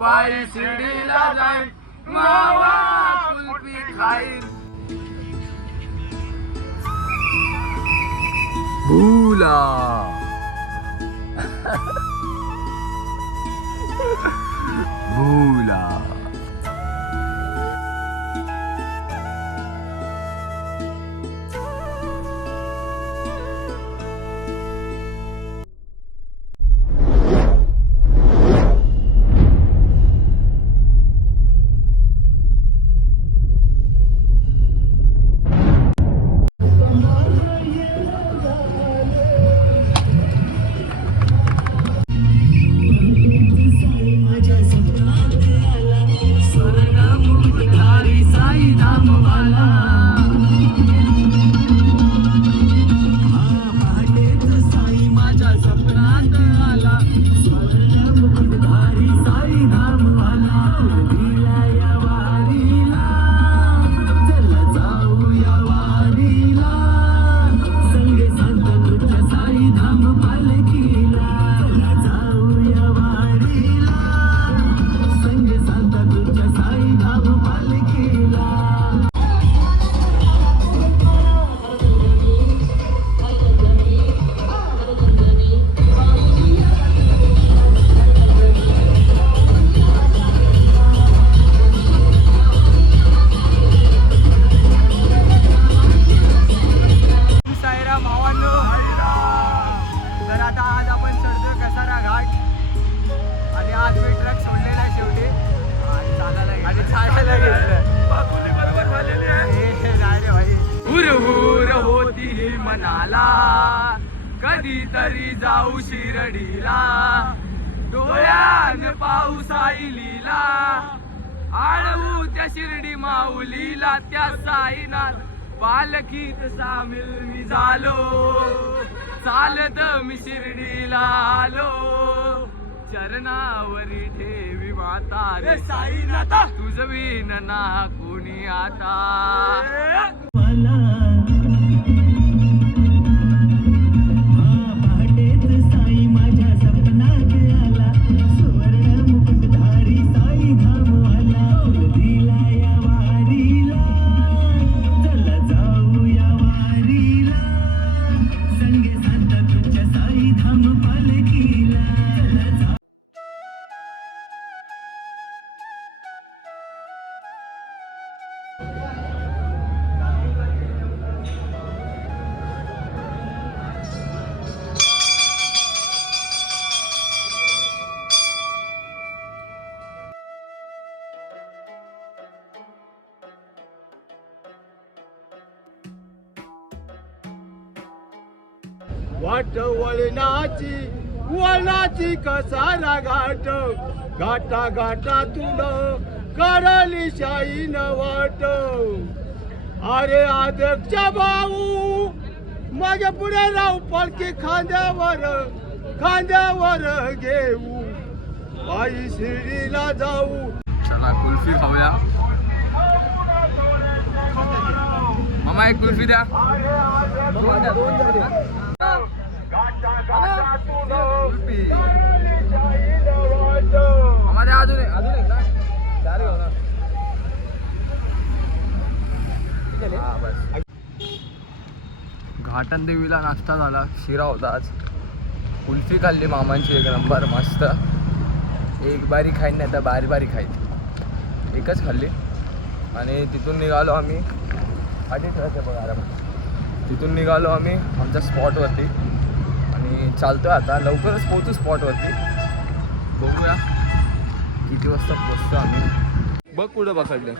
पायी शिर्डीला जाईन, मावा कुल्फी खाईन. भूला भूला. मनाला कधीतरी जाऊ शिर्डीला, डोळ्यान पाऊस आईलीला, आळवू त्या शिर्डी माऊलीला. त्या साईनाथ पालखीत सामील मी झालो, चालत मी शिर्डीला आलो. चरणावरी ठेवी माता रे साईनाथा, तुझ विन ना कोणी आता. वाट वळणाची कसारा घाट, घाटा घाटातून कडली शाईन वाट. अरे आदरच्या भाऊ माझ्या पुढे राहू, पालखी खांद्यावर घेऊ, पायी शिर्डीला जाऊ. चला कुल्फी खाऊया. मामा एक कुल्फी द्या. घाटन देवीला नाश्ता झाला, शिरा होता आज. कुल्फी खाल्ली मामांची एक नंबर मस्त. एक बारी खाईन नाही तर बारी बारी खाईन, एकच खाल्ली. आणि तिथून निघालो आम्ही बघा आरामात. तिथून निघालो आम्ही आमच्या स्पॉटवरती आणि चालतोय आता. लवकरच पोहोचू स्पॉटवरती. बघूया किती वाजता पोहोचतो आम्ही. बघ कुठं पकडलं.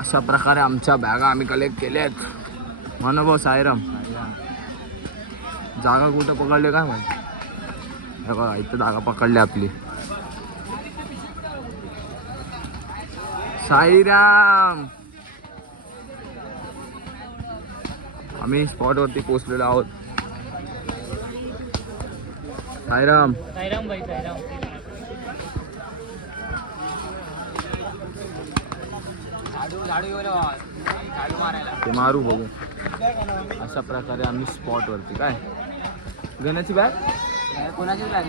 अशा प्रकारे आमच्या बॅगा आम्ही कलेक्ट केल्या आहेत. भाऊ साईराम, जागा कुठं पकडले काय माहिती. हे बघा इथं जागा पकडली आपली. साईराम, आम्ही स्पॉटवरती पोहोचलेलो आहोत. साईराम. साईराम भाई, साईराम. ते मारू बघू. अशा प्रकारे आम्ही स्पॉटवरती. काय गण्याची बॅग कोणाची बॅग?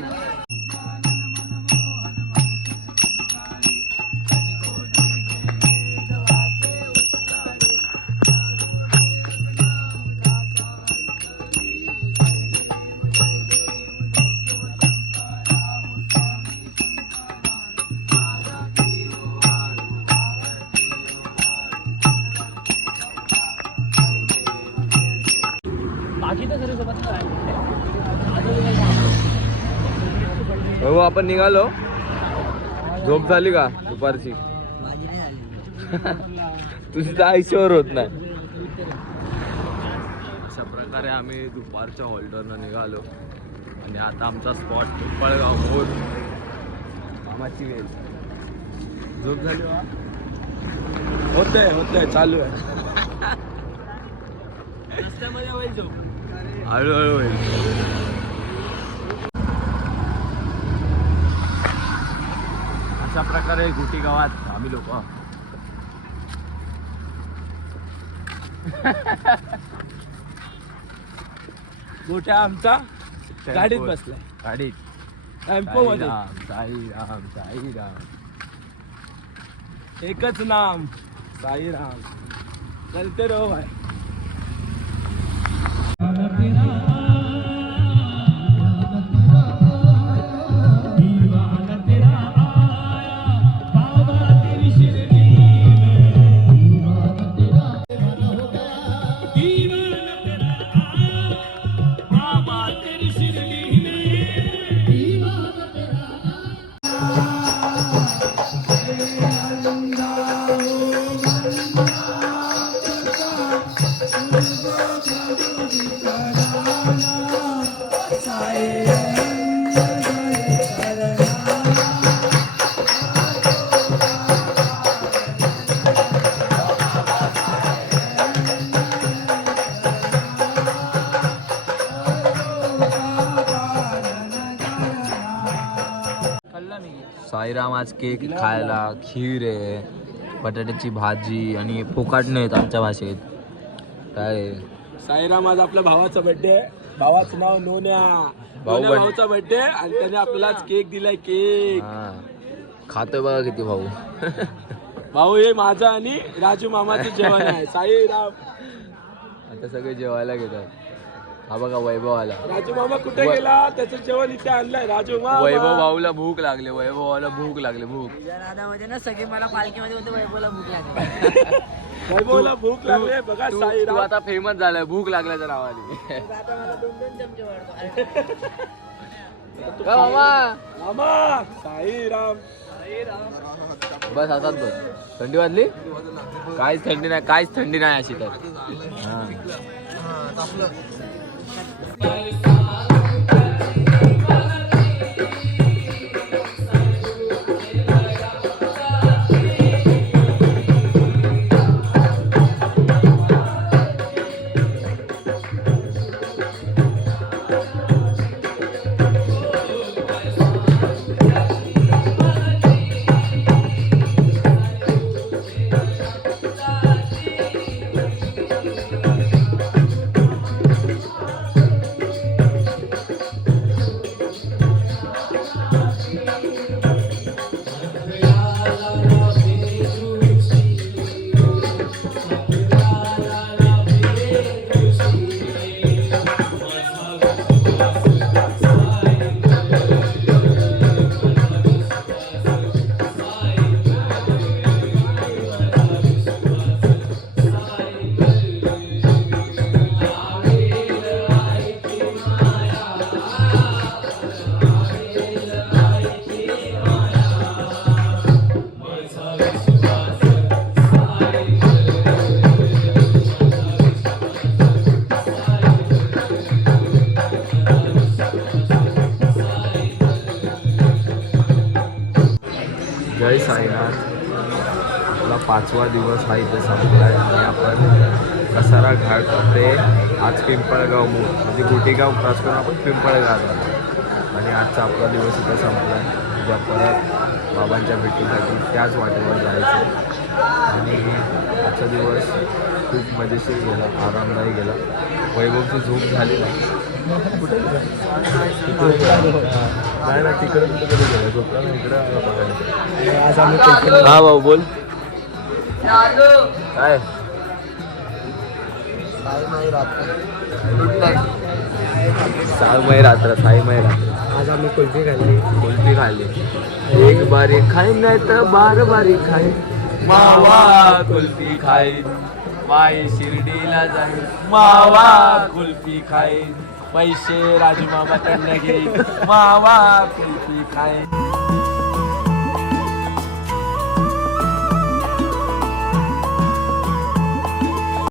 हो आपण निघालो. झोप झाली का दुपारची? तुझी तर आयुष्यावर होत नाही. अशा प्रकारे आम्ही दुपारच्या हॉल्टरनं निघालो आणि आता आमचा स्पॉट पिंपळगाव मोर. मामाची वेळ. झोप झाली बा? होते चालू आहे. रस्त्यामध्ये होईल झोप, हळूहळू होईल. अशा प्रकारे गुटी गावात आम्ही लोक गोठ्या आमचा गाडीत बसलाय. गाडीत टेम्पो मध्ये साईराम साईराम एकच नाम साईराम. चलते रहो भाई. साईराम आज केक खायला, खीर आहे, बटाट्याची भाजी आणि पोकाट नाहीत आमच्या भाषेत. काय साईराम आज आपल्या भावाचा बर्थडे आहे. भावाचं नाव नोन्या. भाऊचा बर्थडे आणि त्याने आपल्याला केक दिलाय. केक खातोय बघा किती भाऊ. भाऊ हे माझा आणि राजू मामाचं जेवण आहे. साईराम आता सगळे जेवायला घेतात. हा बघा वैभव आला. राजू मामा कुठे गेला? त्याचं जेवण इथे आणलंय. राजू मामा. वैभव भाऊला भूक लागली. वैभवाला भूक लागली. भूक ना सगळे मला पालखीमध्ये होते. वैभवला भूक लागली. वैभवला भूक लागली. बघा तू साईराम आता फेमस झालाय भूक लागल्याच्या नावाने. आता मला 2-2 चमचे वाढतो. मामा मामा साईराम. बस असाच बस. थंडी वाजली? काहीच थंडी नाही अशी तर. जय साईनाथ. आपला 5वा दिवस हा इथे संपला आहे आणि आपण कसारा घाट ते आज पिंपळगाव मूळ म्हणजे गोटेगाव क्रॉस करून आपण पिंपळगाव आलो आणि आजचा आपला दिवस इथे संपला आहे. उद्या परत बाबांच्या भेटीसाठी त्याच वाटेवर जायचं आणि आजचा दिवस खूप मजेशीर गेला, आरामदायी गेला. वैभवची झोप झाली नाही. नाही ना तिकडे कुठे कधी गेलं झोपला ना इकडे बघायला. आज आम्ही हा भाऊ बोल काय. साईमय रात्र साईमय रात्र. आज आम्ही कुल्फी खाल्ली. एक बारी खाईन नाही तर बार बारी खाईन. मावा कुल्फी खाईन. माई शिर्डीला जाईन. मावा कुल्फी खाईन. पैसे राजू मामा कडनं घे मावा कुल्फी खाय